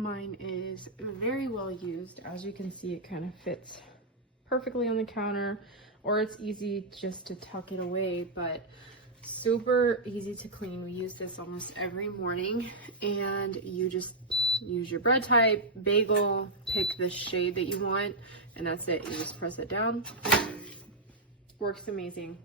Mine is very well used. As you can see, it kind of fits perfectly on the counter, or it's easy just to tuck it away, but super easy to clean. We use this almost every morning, and you just use your bread type, bagel, pick the shade that you want, and that's it. You just press it down. Works amazing.